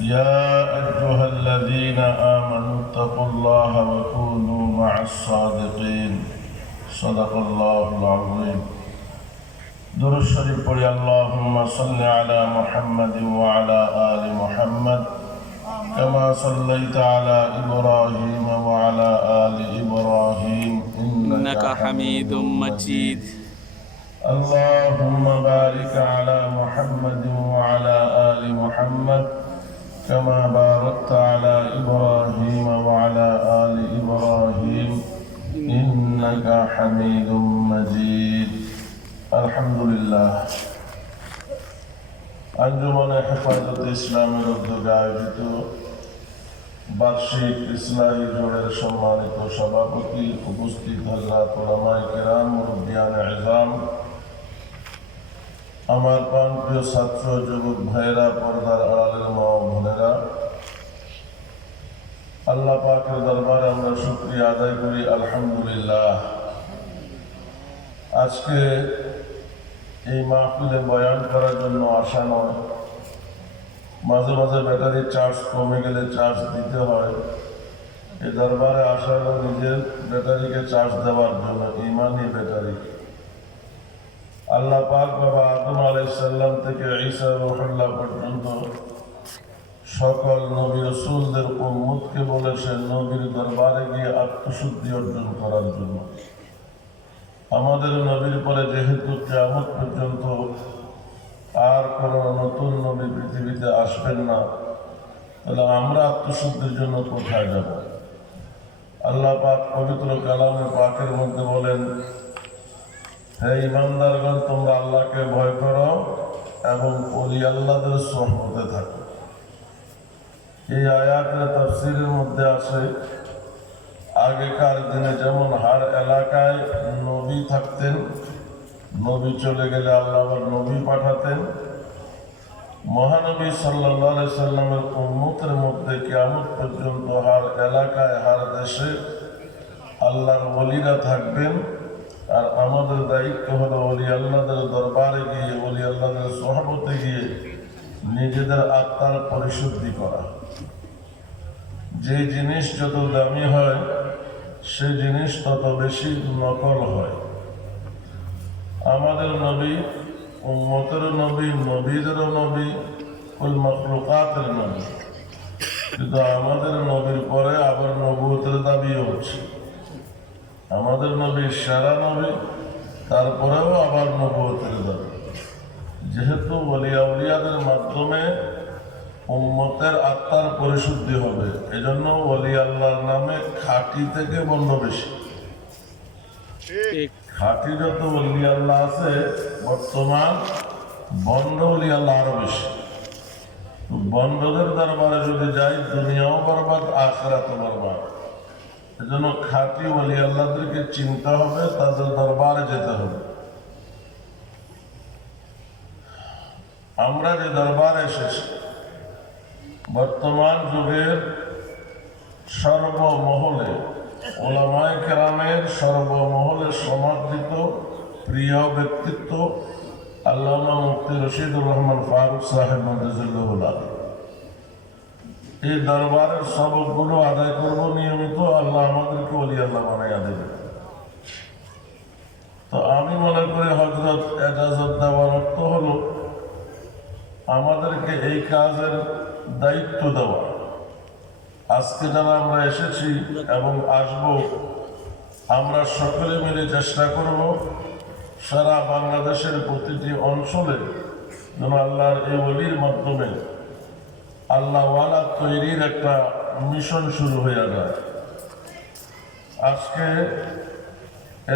يا أيها الذين آمنوا اتقوا الله وكونوا مع الصادقين. صدق الله العظيم. در الشريف قل اللهم صل على محمد وعلى آل محمد كما صليت على إبراهيم وعلى آل إبراهيم إنك حميد مجيد. اللهم بارك على محمد وعلى آل محمد كما باركت على إبراهيم وعلى آل إبراهيم إنك حميد مجيد الحمد لله আঞ্জুমানে হেফাজত ইসলামের উদ্যোগে আয়োজিত বার্ষিক ইসলামী জোড়ের সম্মানিত সভাপতি উপস্থিত হজরত ওলামাই কেরাম মুরব্বিয়ান এজাম আমার প্রাণপ্রিয় ছাত্র যুবক ভাইয়েরা, পর্দার আড়ালের মা বোনেরা, আল্লাহ পাকের দরবারে আমরা শুক্রিয়া আদায় করি, আলহামদুলিল্লাহ। আজকে এই মাহফিলে বয়ান করার জন্য আসা নয়। মাঝে মাঝে ব্যাটারি চার্জ কমে গেলে চার্জ দিতে হয়। এই দরবারে আসা হলো নিজের ব্যাটারিকে চার্জ দেওয়ার জন্য ইমানই ব্যাটারি। আল্লাহ পাক বাবা আদম আলাইসাল্লাম থেকে ঈসা রহল্লা পর্যন্ত সকল নবী রসুলদের উম্মতকে বলেছেন, নবীর দরবারে গিয়ে আত্মশুদ্ধি অর্জন করার জন্য। আমাদের নবীর পরে যেহেতু কেমন পর্যন্ত আর কোনো নতুন নবী পৃথিবীতে আসবেন না, তাহলে আমরা আত্মশুদ্ধির জন্য কোথায় যাব? আল্লাহ পাক পবিত্র কালামে পাকের মধ্যে বলেন হে ইমানদারগণ, তোমরা আল্লাহকে ভয় করো এবং অলি আল্লাহদের সহমতে থাকো। এই আয়াতের তাফসিরের মধ্যে আছে, আগেকার দিনে যেমন হার এলাকায় নবী থাকতেন, নবী চলে গেলে আল্লাহ আবার নবী পাঠাতেন, মহানবী সাল্লাহ সাল্লামের উন্মতের মধ্যে কেমন পর্যন্ত হার এলাকায়, হার দেশে আল্লাহর বলিরা থাকবেন। আর আমাদের দায়িত্ব হলো অলি আল্লাহদের দরবারে গিয়ে, অলি আল্লাহদের সহমতে গিয়ে নিজেদের আত্মার পরিশুদ্ধি করা। যে জিনিস যত দামি হয়, সে জিনিস তত বেশি নকল হয়। আমাদের নবী, উম্মতের নবী নবীদেরও নবী, কুল মখলুকাতের নবী। কিন্তু আমাদের নবীর পরে আবার নবুতের দাবিও হচ্ছে। আমাদের নবী সেরা নবী তারপরেও আবার নবুতের দাবি যেহেতু অলিয়া উলিয়াদের মাধ্যমে উম্মতের আত্মার পরিশুদ্ধি হবে এজন্য অলি আল্লাহর নামে খাঁটি থেকে বন্ধ বেশি। খাঁটি যত অলি আল্লাহ আছে বর্তমান বন্ড অলি আল্লাহ আরও বেশি। তো বন্ডদের দরবারে যদি যাই দুনিয়াও বরবাদ আখরাত বরবাদ। এজন্য খাঁটি অলি আল্লাহদেরকে চিনতে হবে, তাদের দরবারে যেতে হবে। আমরা যে দরবারে এসেছি, বর্তমান যুগের সর্বমহলে, ওলামায় কেরামের সর্বমহলে সমাদৃত, প্রিয় ব্যক্তিত্ব আল্লামা মুফতি রশিদুর রহমান ফারুক সাহেব মন্দিজুল্লাহ এই দরবারের সবকগুলো আদায় করব নিয়মিত, আল্লাহ আমাদেরকে অলি আল্লাহ বানাইয়া দেবে তো আমি মনে করি হজরত এজাজত দেওয়ার অর্থ হলো, আমাদেরকে এই কাজের দায়িত্ব দেওয়া। আজকে যারা আমরা এসেছি এবং আসব, আমরা সকলে মিলে চেষ্টা করব সারা বাংলাদেশের প্রতিটি অঞ্চলে যেন আল্লাহর এই অলির মাধ্যমে আল্লাহওয়ালা তৈরির একটা মিশন শুরু হয়ে যায় আজকে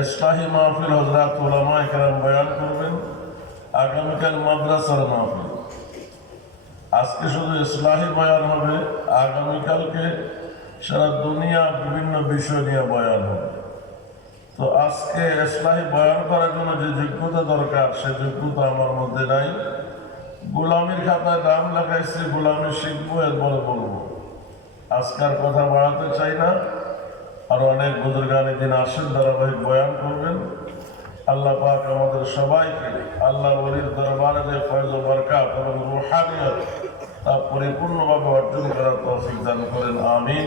ইসলাহি মাহফিল হজরত ওলামা একরাম বয়ান করবেন, আগামীকাল মাদ্রাসার মাহফিল। আজকে শুধু ইসলাহি বয়ান হবে, আগামীকালকে সারা দুনিয়া বিভিন্ন বিষয় নিয়ে বয়ান হবে। তো আজকে ইসলাহি বয়ান করার জন্য যে যোগ্যতা দরকার, সে যোগ্যতা আমার মধ্যে নাই। গোলামির খাতায় নাম লাগাইছি, গোলামি শিখব এরপরে বলব। আজকার কথা বাড়াতে চাই না। আর অনেক বুজুর্গানি দিন আসেন, ধারাবাহিক বয়ান করবেন। আল্লাহ পাক আমাদের সবাইকে, আল্লাহ ওলির দরবারে যে ফয়জ বরকাত এবং রুহানিয়ত তা পরিপূর্ণভাবে অর্জন করার তৌফিক দান করেন। আমিন।